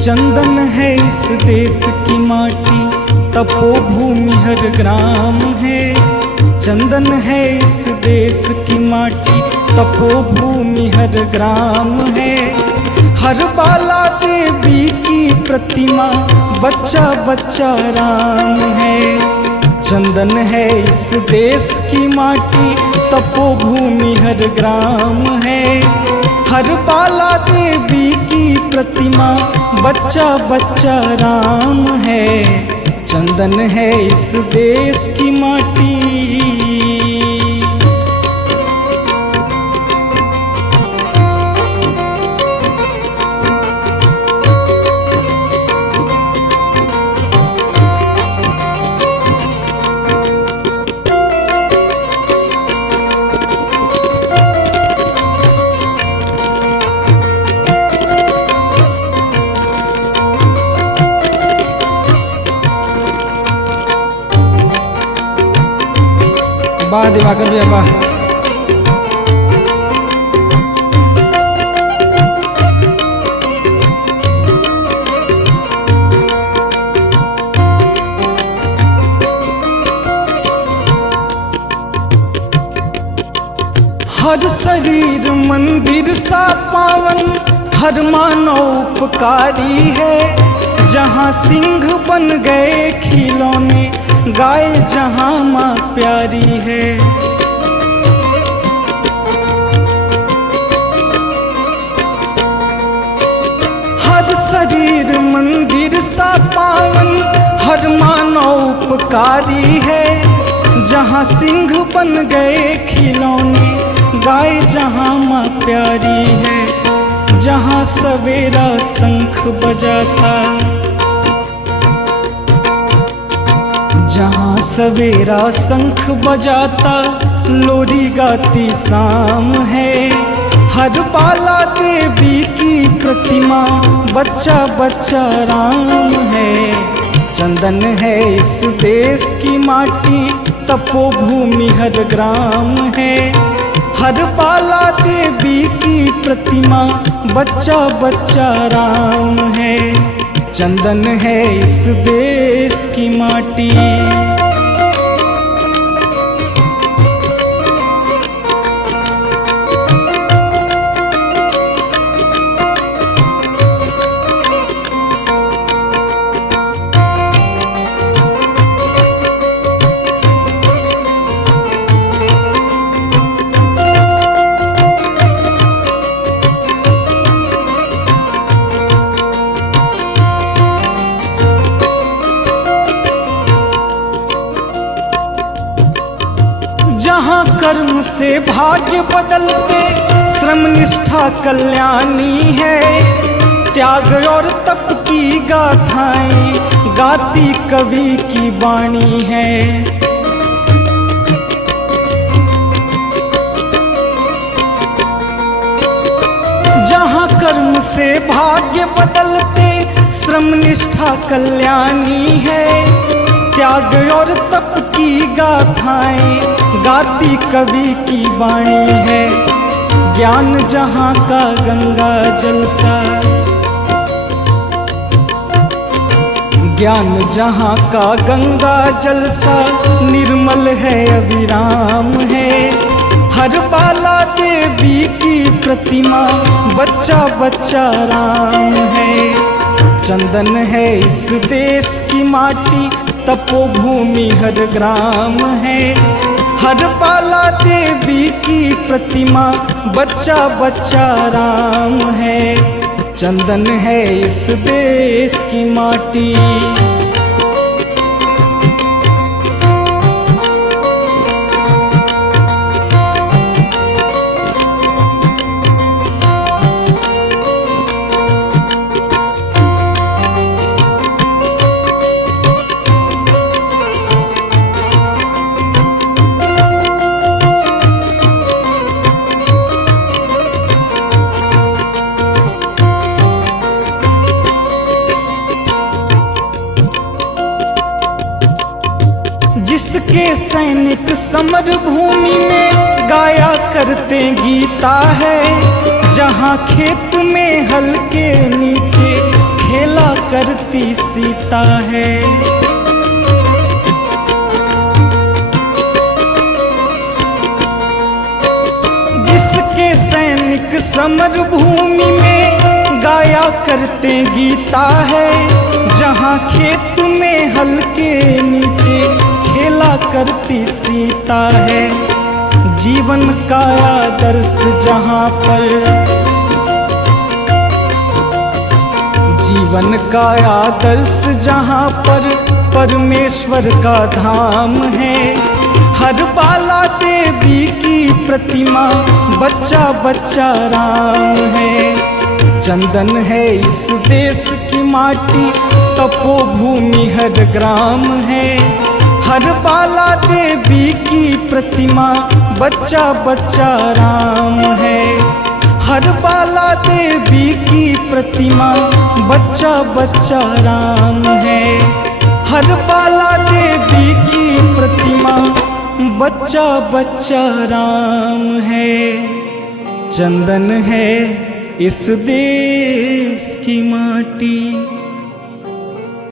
चंदन है इस देश की माटी, तपोभूमि हर ग्राम है। चंदन है इस देश की माटी, तपोभूमि हर ग्राम है। हर बाला देवी की प्रतिमा, बच्चा बच्चा राम है। चंदन है इस देश की माटी, तपोभूमि हर ग्राम है। हर बाला देवी की प्रतिमा, बच्चा बच्चा राम है। चंदन है इस देश की माटी। वाह दिवाकर भैया वाह। हर शरीर मंदिर सा पावन, हर मानव उपकारी है। जहाँ सिंह बन गए खिलौने, गाय जहाँ माँ प्यारी है। हर शरीर मंदिर सा पावन, हर मानव उपकारी है। जहाँ सिंह बन गए खिलौने, गाय जहाँ माँ प्यारी है। जहाँ सवेरा शंख बजाता, जहाँ सवेरा शंख बजाता, लोरी गाती शाम है। हर बाला देवी की प्रतिमा, बच्चा बच्चा राम है। चंदन है इस देश की माटी, तपोभूमि हर ग्राम है। हर बाला देवी की प्रतिमा, बच्चा बच्चा राम है। चंदन है इस देश की माटी। जहाँ कर्म से भाग्य बदलते, श्रम निष्ठा कल्याणी है। त्याग और तप की गाथाएं गाती कवि की वाणी है। जहाँ कर्म से भाग्य बदलते, श्रम निष्ठा कल्याणी है। त्याग और तप की गाथाएं गाती कवि की वाणी है। ज्ञान जहाँ का गंगा जल सा, ज्ञान जहाँ का गंगा जल सा, निर्मल है अविराम है। हर बाला देवी की प्रतिमा, बच्चा बच्चा राम है। चंदन है इस देश की माटी, तपोभूमि हर ग्राम है। हर बाला देवी की प्रतिमा, बच्चा बच्चा राम है। चंदन है इस देश की माटी। जिसके सैनिक समर भूमि में गाया करते गीता है। जहाँ खेत में हल के नीचे खेला खेला करती सीता है। जिसके सैनिक समर भूमि में गाया करते गीता है, जहाँ खेत में हल के नीचे खेला करती सीता है। जीवन का आदर्श जहाँ पर, जीवन का आदर्श जहाँ पर परमेश्वर का धाम है। हर बाला देवी की प्रतिमा, बच्चा बच्चा राम है। चंदन है इस देश की माटी, तपोभूमि हर ग्राम है। हर बाला देवी की प्रतिमा, बच्चा बच्चा राम है। हर बाला देवी की प्रतिमा, बच्चा बच्चा राम है। हर बाला देवी की प्रतिमा, बच्चा बच्चा राम है। चंदन है इस देश की माटी।